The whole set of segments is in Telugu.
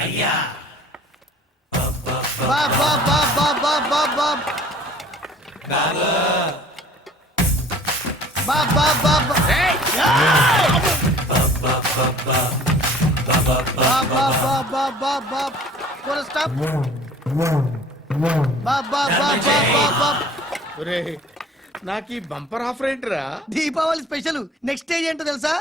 అయ్యా నాకు ఈ బంపర్ ఆఫర్ ఏంటిరా? దీపావళి స్పెషల్. నెక్స్ట్ స్టేజ్ ఏంటో తెలుసా?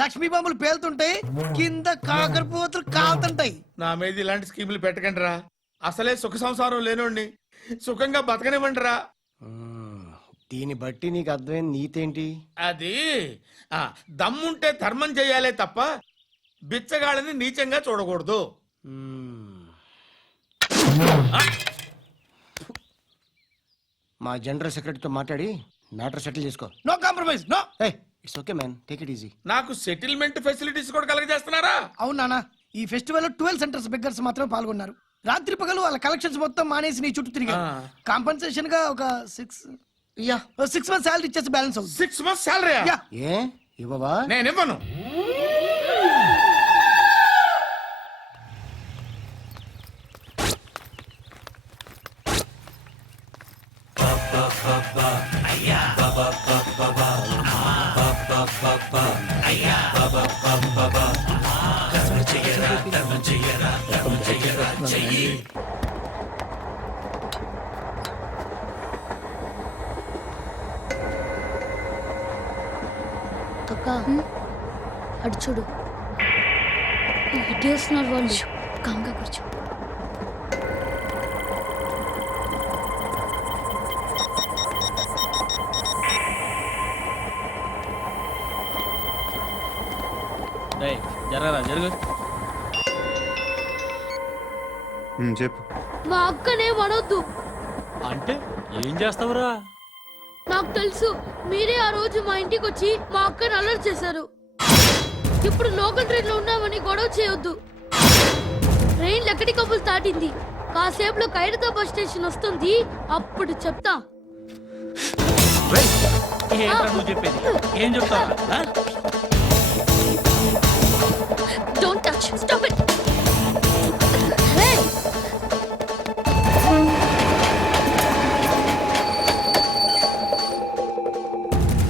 లక్ష్మీ బాంబులు పేలుతుంటాయి, కింద కాకరపోతులు కాలుతుంటాయి. నా మీద ఇలాంటి స్కీములు పెట్టకండి రా. అసలే సుఖ సంసారం లేనోడిని సుఖంగా బతకనివ్వండి రా. దీన్ని బట్టి నీకు అర్థమైన నీతేంటి? అది దమ్ముంటే ధర్మం చెయ్యాలే తప్ప బిచ్చగాళ్ళని నీచంగా చూడకూడదు. మా జనరల్ సెక్రటరీతో మాట్లాడి మ్యాటర్ సెటిల్ చేసుకో. No compromise, no. It's okay man, take it easy. నాకు సెటిల్మెంట్ ఫెసిలిటీస్ కూడా కలగజేస్తున్నారా? అవును నాన్న, ఈ ఫెస్టివల్ 12 సెంటర్స్ బెగ్గర్స్ మాత్రం పాల్గొన్నారు. రాత్రి పగలు వాళ్ళ కలెక్షన్స్ మొత్తం మానేసి నీ చుట్టూ తిరిగారు. కాంపన్సేషన్ గా ఒక 6 మంత్స్ సాలరీ ఇచ్చేసి బ్యాలెన్స్ అవుతుంది. 6 months సాలరీ? ఏ ఇవ్వవా? నేను ఇవ్వను. అయ్యా అయ్యా ధర్మం చెయ్యరా, ధర్మం చెయ్యరా, ధర్మం చెయ్యరా, చెయ్యి. అక్క అటు చూడు, ఇటు వస్తున్నారు వాళ్ళు. కామ్గా కూర్చో. జరగరా జరుగు. చెప్పు. మా అక్కనే వనొద్దు అంటే ఏం చేస్తావురా? నాకు తెలుసు, మీరే ఆ రోజు మా ఇంటికి వచ్చి మా అక్కని అలర్ట్ చేశారు. ఇప్పుడు లోకల్ ట్రైన్ లో ఉన్నామని గొడవ చేయొద్దు. ట్రైన్ లక్కడి కప్పులు దాటింది. కాసేపులో ఖైరతాబాద్ బస్ స్టేషన్ వస్తుంది, అప్పుడు చెప్తా. ఏంట్రా నువ్వు చెప్పేది? ఏం చెప్తావా? Don't touch. Stop it. Hey.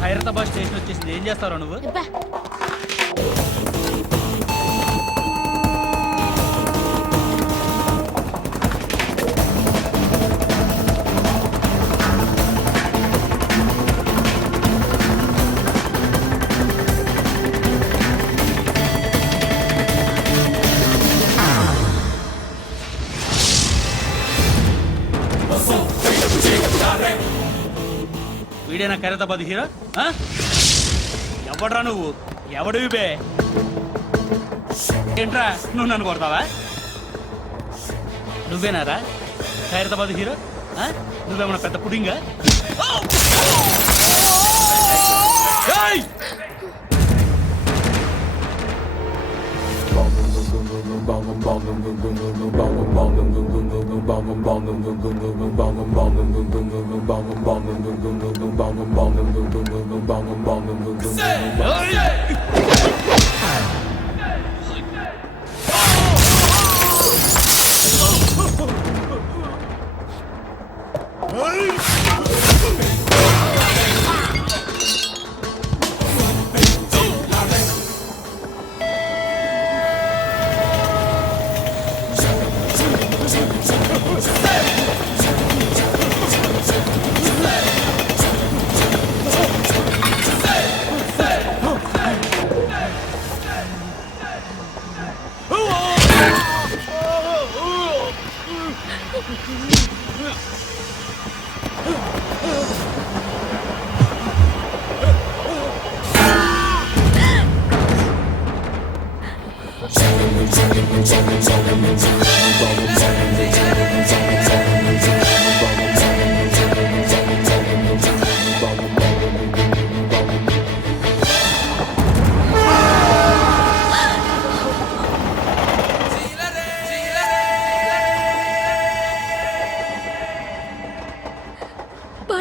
Khairatabad station వచ్చేసింది. ఏం చేస్తావు నువ్వు? వీడేనా ఖైరతాబాద్ హీరో? ఎవడ్రా నువ్వు? ఎవడివి బే? ఏంట్రా నువ్వు నన్ను కొడతావా? నువ్వేనారా ఖైరతాబాద్ హీరో? నువ్వేమన్నా పెద్ద పుడింగా?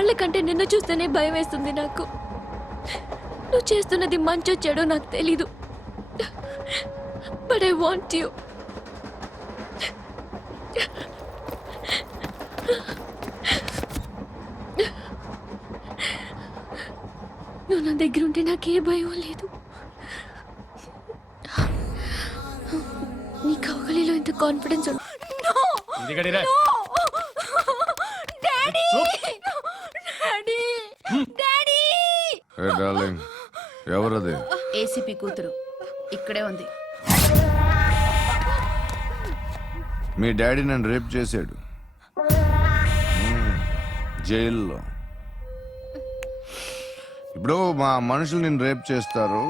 వాళ్ళకంటే నిన్ను చూస్తేనే భయం వేస్తుంది నాకు. నువ్వు చేస్తున్నది మంచో చెడో నాకు తెలీదు, బట్ ఐ వాంట్ యు. నువ్వు నా దగ్గర ఉంటే నాకే భయం లేదు. నీ కౌగలిలో ఇంత కాన్ఫిడెన్స్ ఉంది. ఎవరది? ఏసీపీ కూతురు ఇక్కడే ఉంది. మీ డాడీ నన్ను రేప్ చేశాడు జైల్లో. ఇప్పుడు మా మనుషులు నిన్ను రేప్ చేస్తారు,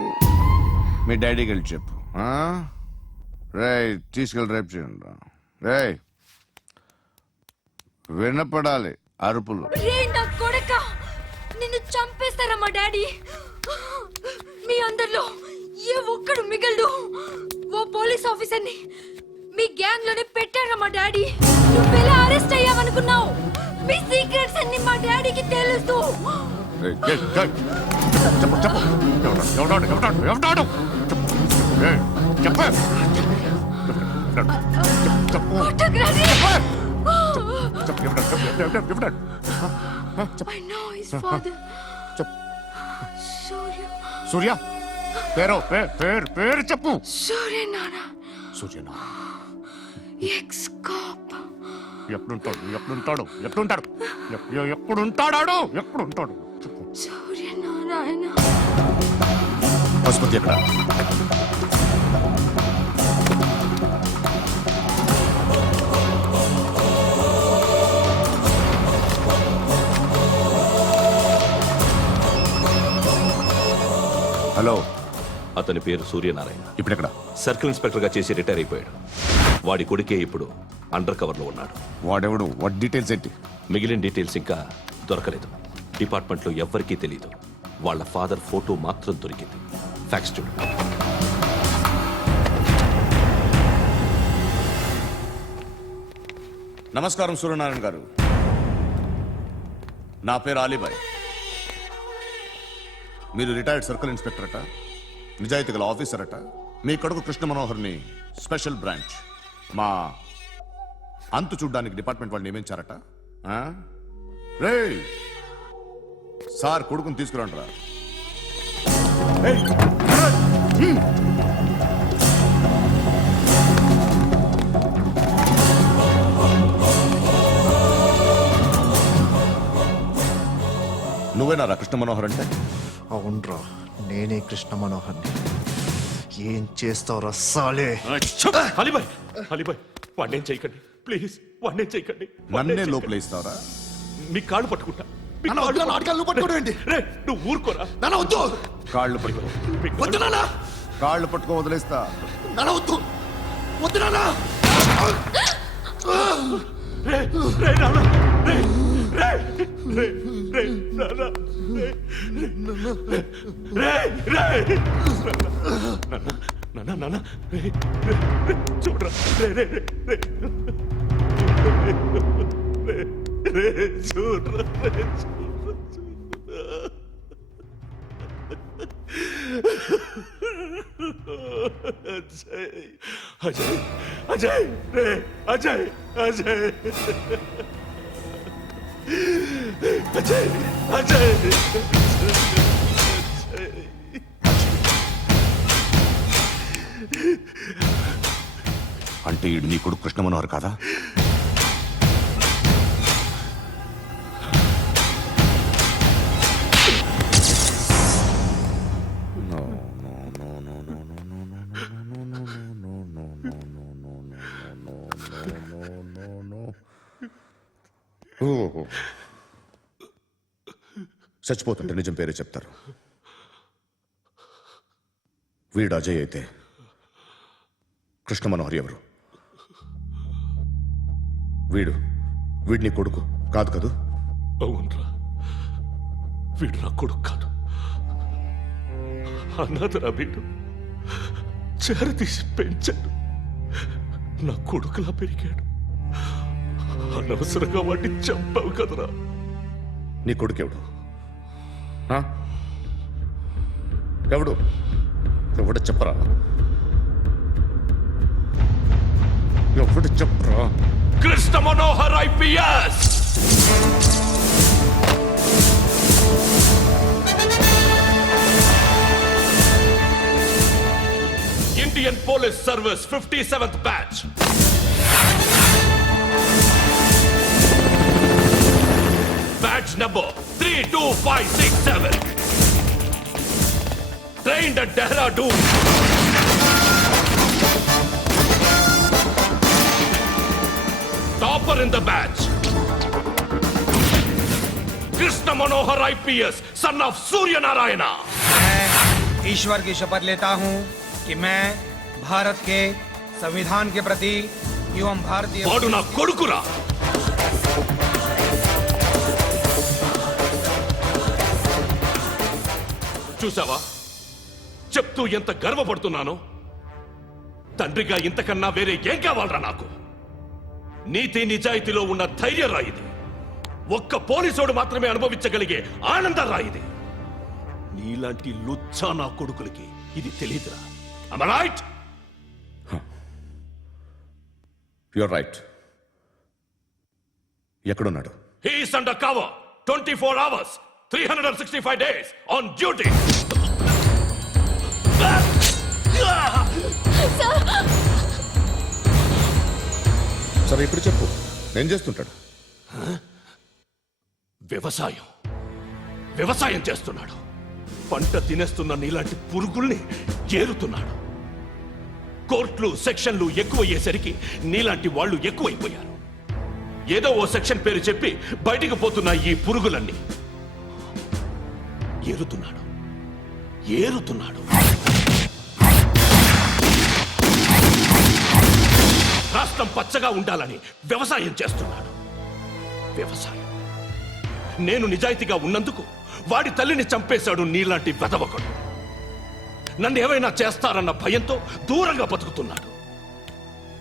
మీ డాడీకి వెళ్ళి చెప్పు. రేయ్ తీసుకెళ్ళి రేప్ చేయండి. రేయ్ వినపడాలి అరుపులు. నిన్ను చంపేస్తారా మా డాడీ? మీ అందరిలో ఏ ఒక్కడు మిగలడు. ఓ పోలీస్ ఆఫీసర్ని మీ గ్యాంగ్ లోనే పెట్టారా మా డాడీ? నువ్వెలా అరెస్ట్ అయ్యావనుకున్నావు? మీ సీక్రెట్స్ అన్ని మా డాడీకి తెలుసు. I know his father. Surya పేరు చెప్పు. సూర్యనారాయణ సూర్యనా ఎక్స్ కాప్. ఎప్పుడుంటాడు సూర్యనారాయణ. ఆసుపత్రి ఎక్కడ? హలో, అతని పేరు సూర్యనారాయణ. ఇప్పుడెక్కడ? సర్కిల్ ఇన్స్పెక్టర్ గా చేసి రిటైర్ అయిపోయాడు. వాడి కొడుకే ఇప్పుడు అండర్ కవర్ లో ఉన్నాడు. వాడెవడు? వాట్ డీటెయిల్స్ ఏంటి? మిగిలిన డీటెయిల్స్ ఇంకా దొరకలేదు. డిపార్ట్మెంట్ లో ఎవ్వరికీ తెలియదు. వాళ్ళ ఫాదర్ ఫోటో మాత్రం దొరికింది. ఫ్యాక్స్ చూడు. నమస్కారం సూర్యనారాయణ గారు. నా పేరు అలీబాయ్. మీరు రిటైర్డ్ సర్కిల్ ఇన్స్పెక్టర్ అట, నిజాయితీ గల ఆఫీసర్ అట. మీ కొడుకు కృష్ణ మనోహర్ని స్పెషల్ బ్రాంచ్ మా అంతు చూడ్డానికి డిపార్ట్మెంట్ వాళ్ళు నియమించారట. రే సార్ కొడుకుని తీసుకురంటారా? నువ్వేనారా కృష్ణ మనోహర్ అంటే? అవునరా, నేనే కృష్ణ మనోహర్ని. ఏం చేస్తావురా సాలే? అలీబాయ్, అలీబాయ్, వాడినేం చేయకండి ప్లీజ్, వాడినేం చేయకండి. నన్నే లోపల ఇస్తావరా? మీ కాళ్ళు పట్టుకుంటా. నువ్వు ఊరుకోరా. కాళ్ళు పట్టుకో. కాళ్ళు పట్టుకో వదిలేస్తా. చూడరా అజయ్, అజయ్, రే అజయ్, అజయ్, అజయ్, అజయ్. అంటే ఈడు నీ కొడుకు కృష్ణ మనోహర్ కాదా? చచ్చిపోతుంటే నిజం పేరే చెప్తారు. వీడు అజయ్ అయితే కృష్ణ మనోహర్ ఎవరు? వీడిని కొడుకు కాదు కదూ? అవునరా, వీడు నా కొడుకు కాదు. అన్నదరా వీడు. చేరతీసి పెంచాడు. నా కొడుకులా పెరిగాడు. అనవసరంగా వాడిని చంపావు కదరా. నీ కొడుకెవడు ఆ? ఎవడు ఎవడు చెప్పరా ఎవడు చెప్పరా Krishna Manohar IPS Indian police service 57th batch batch number 32567 trained at Dehradun. Topper in the batch. Krishna Manohar IPS, son of Surya Narayana. मैं ईश्वर की शपथ लेता हूं कि मैं भारत के संविधान के प्रति एवं भारतीय వాడు నా కొడుకురా. చూసావా చెప్తూ ఎంత గర్వపడుతున్నానో. తండ్రిగా ఇంతకన్నా వేరే ఏం కావాలరా నాకు? నీతి నిజాయితీలో ఉన్న ధైర్యం రాయిది. ఒక్క పోలీసోడు మాత్రమే అనుభవించగలిగే ఆనందం రాయిది. నీలాంటి లుచ్చా నా కొడుకులకి ఇది తెలియదురా. Am I right? You're right. ఎక్కడున్నాడు? He is under cover 24 hours 365 days on duty. సరే ఇప్పుడు చెప్పు, ఏం చేస్తుంటాడు? వ్యవసాయం చేస్తున్నాడు. పంట తినేస్తున్న నీలాంటి పురుగుల్ని ఏరుతున్నాడు. కోర్టులు సెక్షన్లు ఎక్కువయ్యేసరికి నీలాంటి వాళ్ళు ఎక్కువైపోయారు. ఏదో ఓ సెక్షన్ పేరు చెప్పి బయటికి పోతున్న ఈ పురుగులన్నీ ఏరుతున్నాడు. రాష్ట్రం పచ్చగా ఉండాలని వ్యవసాయం చేస్తున్నాడు. నేను నిజాయితీగా ఉన్నందుకు వాడి తల్లిని చంపేశాడు నీలాంటి వెధవకుడు. నన్ను ఏమైనా చేస్తారన్న భయంతో దూరంగా బతుకుతున్నాడు.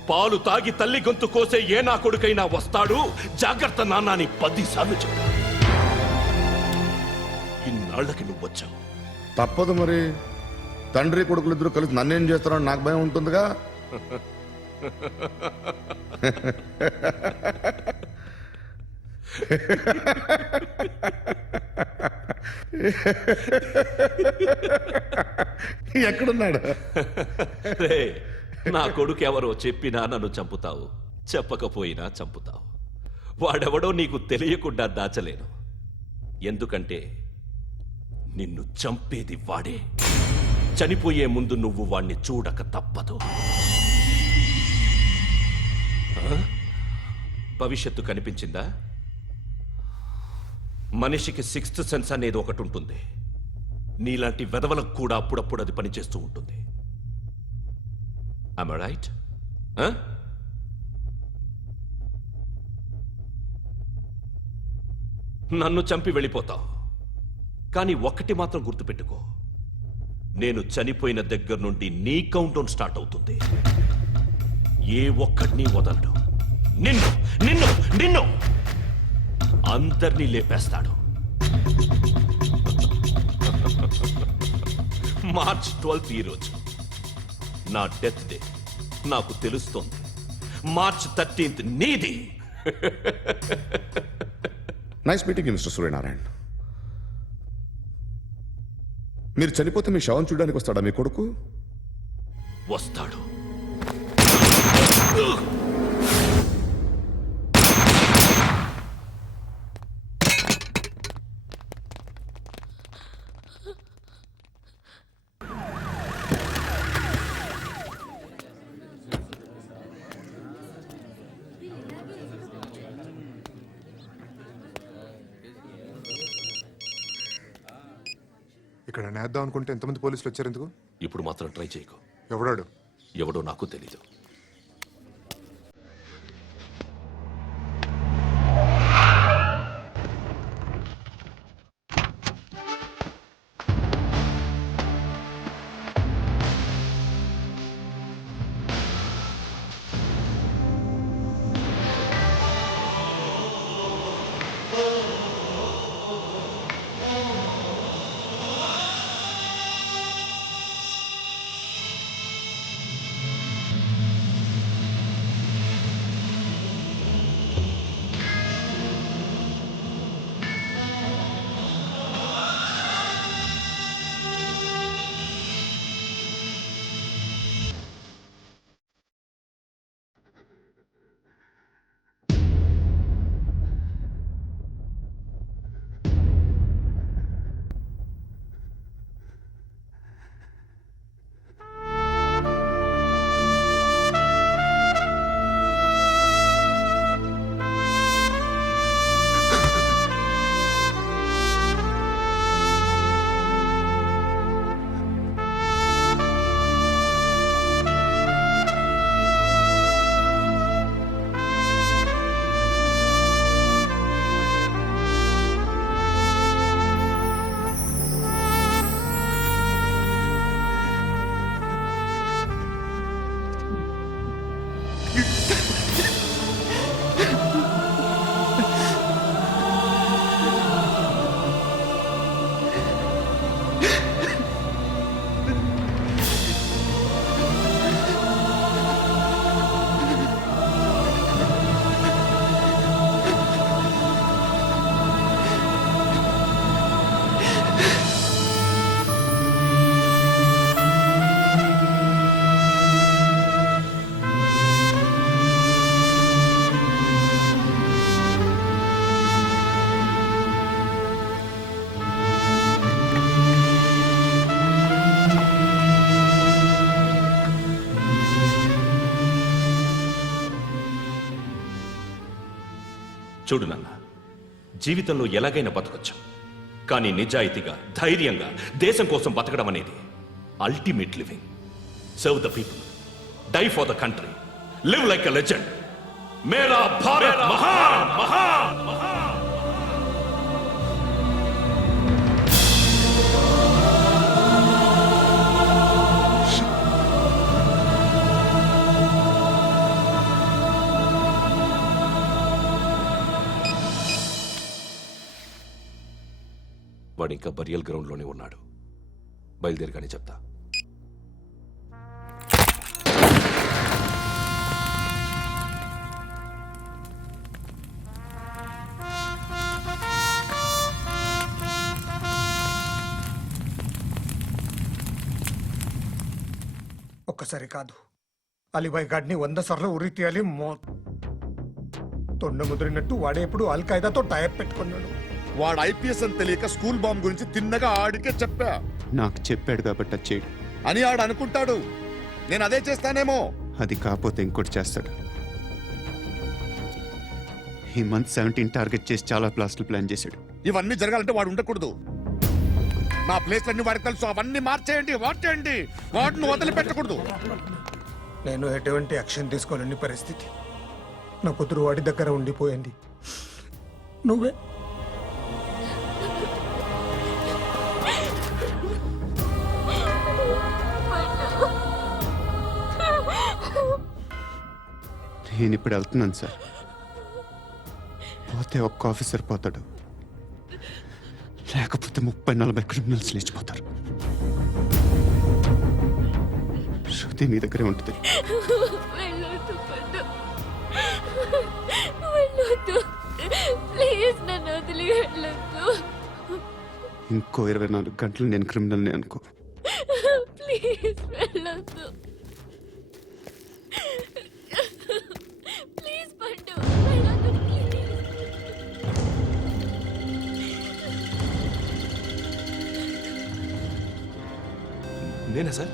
పాలు తాగి తల్లి గొంతు కోసే ఏ నా కొడుకైనా వస్తాడు, జాగ్రత్త నాన్న అని 10 సార్లు చెప్పాడు. ఇన్నాళ్లకి నువ్వు వచ్చావు. తప్పదు మరి. తండ్రి కొడుకులు ఇద్దరు కలిసి నన్నేం చేస్తారని నాకు భయం ఉంటుందిగా. ఎక్కడున్నాడు? రే, నా కొడుకు ఎవరో చెప్పినా నన్ను చంపుతావు, చెప్పకపోయినా చంపుతావు. వాడెవడో నీకు తెలియకుండా దాచలేను. ఎందుకంటే నిన్ను చంపేది వాడే. చనిపోయే ముందు నువ్వు వాణ్ణి చూడక తప్పదు. భవిష్యత్తు కనిపించిందా? మనిషికి 6th సెన్స్ అనేది ఒకటి ఉంటుంది. నీలాంటి వెధవలకు కూడా అప్పుడప్పుడు అది పనిచేస్తూ ఉంటుంది. Am I right? నన్ను చంపి వెళ్ళిపోతావు. కానీ ఒక్కటి మాత్రం గుర్తుపెట్టుకో, నేను చనిపోయిన దగ్గర నుండి నీ కౌంటౌన్ స్టార్ట్ అవుతుంది. ఏ ఒక్కడిని వదలడు. నిన్ను నిన్ను నిన్ను అందరినీ లేపేస్తాడు. మార్చ్ 12th ఈ రోజు నా డెత్ డే. నాకు తెలుస్తోంది. మార్చ్ 13th నీది. Nice meeting mister Suryanarayan. మీరు చనిపోతే మీ శవం చూడడానికి వస్తాడా మీ కొడుకు? వస్తాడు. ఇక్కడ నేద్దాం అనుకుంటే ఎంతమంది పోలీసులు వచ్చారు ఎందుకు? ఇప్పుడు మాత్రం ట్రై చేయకు. ఎవడాడు? ఎవడో నాకు తెలీదు. చూడు నాన్న, జీవితంలో ఎలాగైనా బతకొచ్చు, కానీ నిజాయితీగా ధైర్యంగా దేశం కోసం బతకడం అనేది ultimate living. Serve the people, die for the country, live like a legend. మేరా భారత్ మహాన్ మహాన్ మహాన్. వాడు ఇంకా బరియల్ గ్రౌండ్లోనే ఉన్నాడు. బయలుదేరగానే చెప్తా. ఒక్కసారి కాదు, అలీబాయ్ గాడిని 100 సార్లు ఉరి తీయాలి. తొండ ముదిరినట్టు వాడే ఎప్పుడు అల్ ఖైదాతో టైప్ పెట్టుకున్నాడు. వాడు ఐపీఎస్ అని తెలియక స్కూల్ బాంబ్ గురించి తిన్నగా ఆడికే చెప్పా. నాకు చెప్పాడు కాబట్టి అది చేయడు అని ఆడు అనుకుంటాడు. నేను అదే చేస్తానేమో. అది కాకపోతే ఇంకోటి చేస్తాడు. ఈ మంత్ 17 టార్గెట్ చేసి చాలా ప్లాస్టులు ప్లాన్ చేశాడు. ఇవన్నీ జరగాలంటే వాడు ఉండకూడదు. నా ప్లేస్లన్నీ వాడికి తెలుసు. అవన్నీ మార్చేయండి, వాటేయండి. వాటిని వదిలిపెట్టకూడదు. నేను ఎటువంటి యాక్షన్ తీసుకోలేని పరిస్థితి. నా కూతురు వాడి దగ్గర ఉండిపోయింది. నువ్వే నేను ఇప్పుడు వెళ్తున్నాను సార్. పోతే ఒక్క ఆఫీసర్ పోతాడు, లేకపోతే 30-40 క్రిమినల్స్ లేచిపోతారు. శృతి మీ దగ్గరే ఉంటుంది. వెళ్ళొద్దు పండు, వెళ్ళొద్దు ప్లీజ్, నన్ను వదిలి వెళ్ళొద్దు. ఇంకో 24 గంటలు నేను క్రిమినల్ని అనుకో. ప్లీజ్ వెళ్ళొద్దు, ప్లీజ్ పండు వెళ్ళొద్దు ప్లీజ్. నేనా సార్?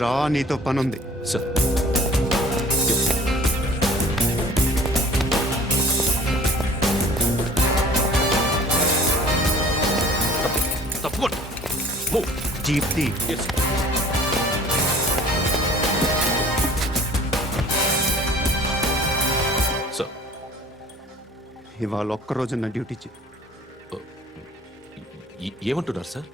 రా, నీతో పని ఉంది. సార్, తప్పకుండా మూవ్. జీప్తి ఎస్. సార్, ఇవాళ ఒక్కరోజు నా డ్యూటీ చేయి. ఏమంటున్నారు సార్?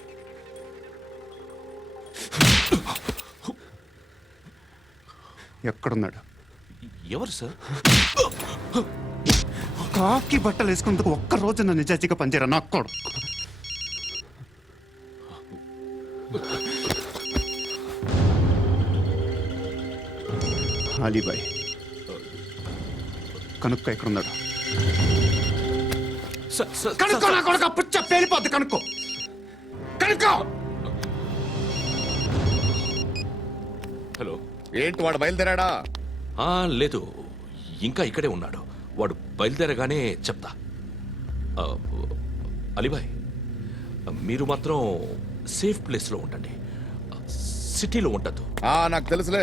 ఎక్కడున్నాడు? ఎవరు సార్? కాకి బట్టలు వేసుకున్నందుకు ఒక్కరోజు నా నిజాయితీగా పనిచేయరా నా కొడుకు. అలీబాయ్ కనుక్కో, ఎక్కడున్నాడు? కనుక్కో నా కొడుకు. పుచ్చ పేలిపోద్ది. కనుక్కో, కనుక్కో. హలో, ఏంటి వాడు బయలుదేరాడా? లేదు, ఇంకా ఇక్కడే ఉన్నాడు. వాడు బయలుదేరగానే చెప్తా. అలీబాయ్, మీరు మాత్రం సేఫ్ ప్లేస్లో ఉండండి, సిటీలో ఉండద్దు. నాకు తెలుసులే.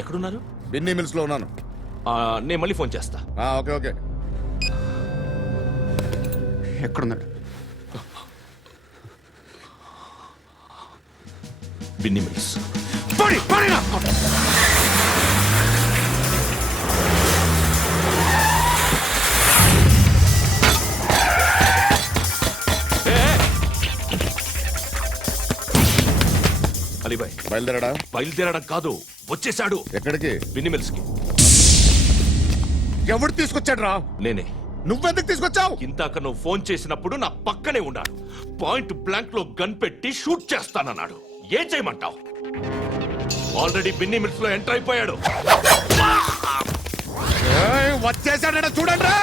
ఎక్కడున్నారు? బిన్నీ మిల్స్ లో ఉన్నాను. నేను మళ్ళీ ఫోన్ చేస్తా. Okay okay. ఎక్కడున్నాడు? బిన్నీ మిల్స్. అలీబాయ్ బయలుదేరాడా? బయలుదేరడం కాదు, వచ్చేశాడు. ఎక్కడికి? బిన్నీ మిల్స్ కి. ఎవడు తీసుకొచ్చాడు రా? నేనే. నువ్వెందుకు తీసుకొచ్చావు? ఇందాక నువ్వు ఫోన్ చేసినప్పుడు నా పక్కనే ఉన్నాడు. పాయింట్ బ్లాంక్ లో గన్ పెట్టి షూట్ చేస్తానన్నాడు. ఏం చేయమంటావు? ఆల్రెడీ బిన్నీ మిల్స్ లో ఎంటర్ అయిపోయాడు. వచ్చేసాడ చూడండి రా.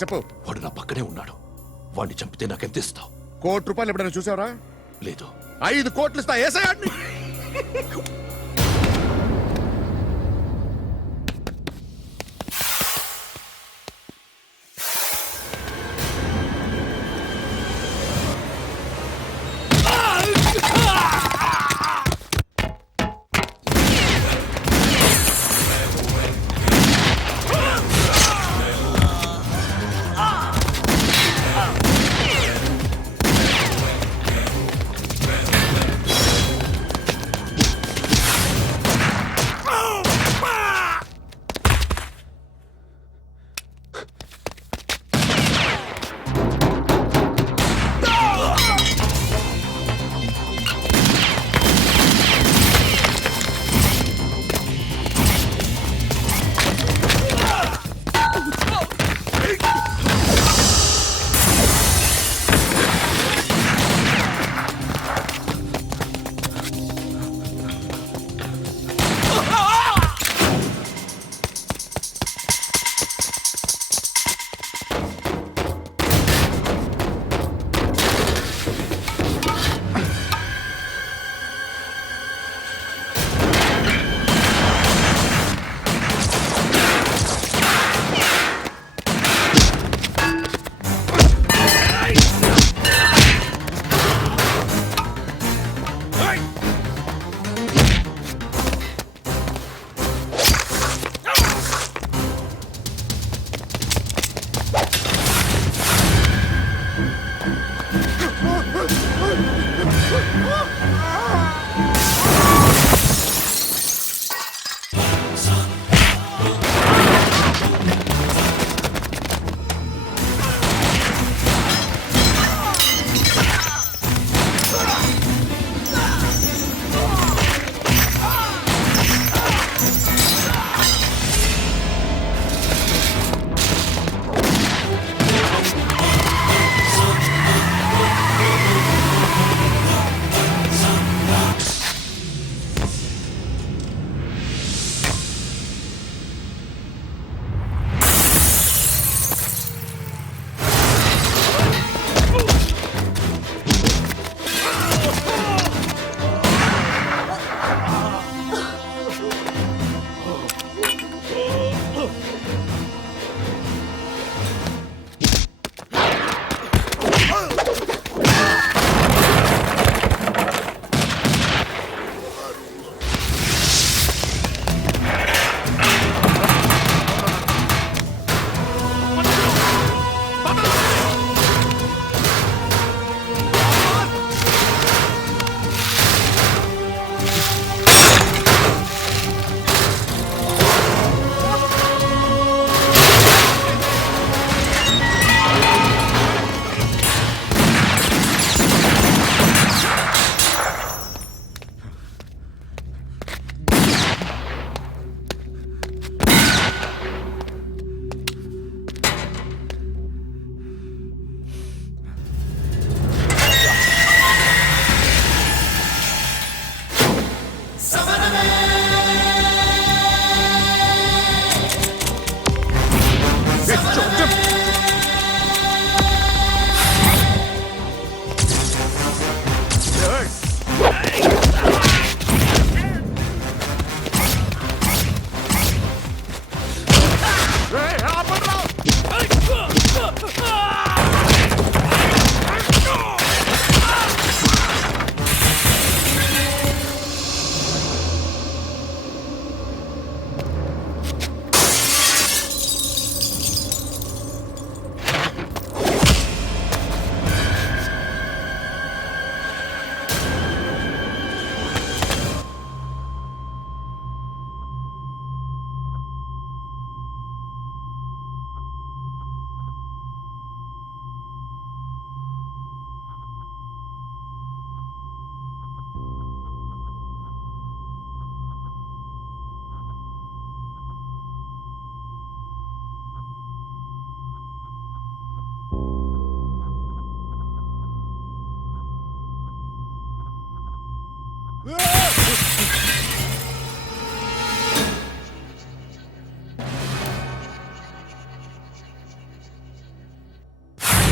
చెప్పు. వాడు నా పక్కనే ఉన్నాడు. వాడిని చంపితే నాకెంత ఇస్తావు? ₹1,00,00,000 ఎప్పుడైనా చూసావరా? లేదు. 5 కోట్లు ఇస్తా. ఏసయాడిని.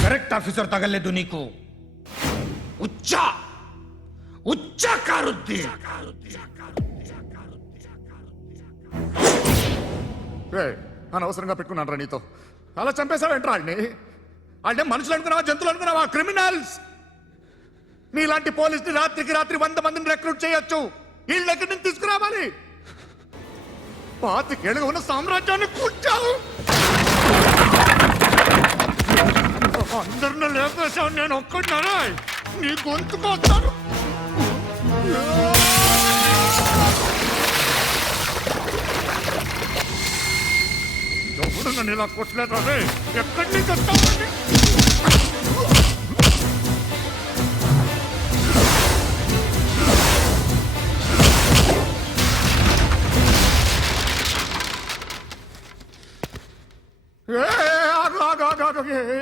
करेक्ट ऑफिसर तगल्ले दुनी को उच्चा उच्चा कारुद्दीन అనవసరంగా పెట్టుకున్నాను రా నీతో అలా చంపేశావేంట్రా వాడిని అంటే మనుషులు అనుకున్నావా జంతువులు అనుకున్నావా క్రిమినల్స్ నీలాంటి పోలీసుని రాత్రికి రాత్రి 100 మందిని రిక్రూట్ చేయొచ్చు వీళ్ళు ఎక్కడి నుంచి తీసుకురావాలి 25 ఏళ్ళుగా ఉన్న సామ్రాజ్యాన్ని కూర్చావు అందరిని లేపేశావు నేను ఒక్కడినారా నీ గొంతుకొస్తాను ఎవరు నన్ను ఇలా కొట్టలేదా ఎక్కడి నుంచి వస్తామండి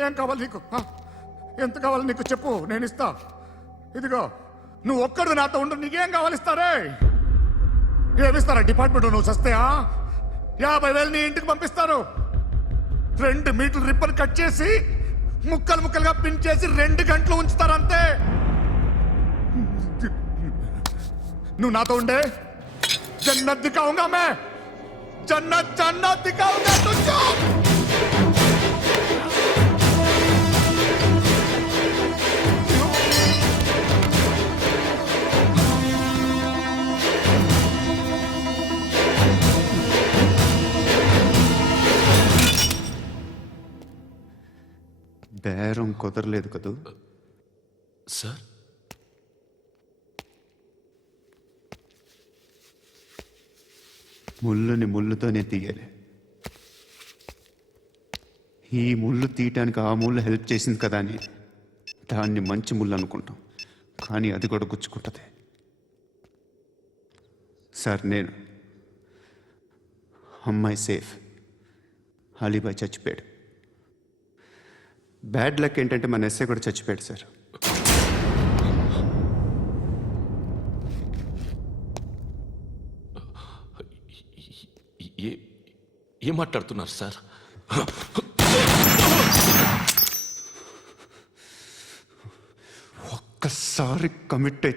ఏం కావాలి నీకు ఎంత కావాలి నీకు చెప్పు నేను ఇస్తా ఇదిగో నువ్వు ఒక్కడు నాతో ఉండు నీకేం కావాలి ఇస్తారే ఏమిస్తారా డిపార్ట్మెంట్ నువ్వు చస్తేయా 50,000 నీ ఇంటికి పంపిస్తారు 2 మీటర్లు రిబ్బన్ కట్ చేసి ముక్కలు ముక్కలుగా పిన్ చేసి 2 గంటలు ఉంచుతారు అంతే నువ్వు నాతో ఉండే జన్నత్ దిఖాऊंगा मैं जन्नत जन्नत दिखाऊंगा तुझको బేరం కుదరలేదు కదూ సార్ ముళ్ళుని ముళ్ళుతోనే తీయాలి ఈ ముళ్ళు తీయటానికి ఆ ముళ్ళు హెల్ప్ చేసింది కదా అని దాన్ని మంచి ముళ్ళు అనుకుంటాం కానీ అది కూడా గుచ్చుకుంటుంది సార్ నేను అమ్మాయి సేఫ్ అలీబాయ్ చచ్చిపోయాడు బ్యాడ్ లక్ ఏంటంటే మన ఎస్ఐ కూడా చచ్చిపోయాడు సార్ ఏం మాట్లాడుతున్నారు సార్ ఒక్కసారి కమిట్ అయితే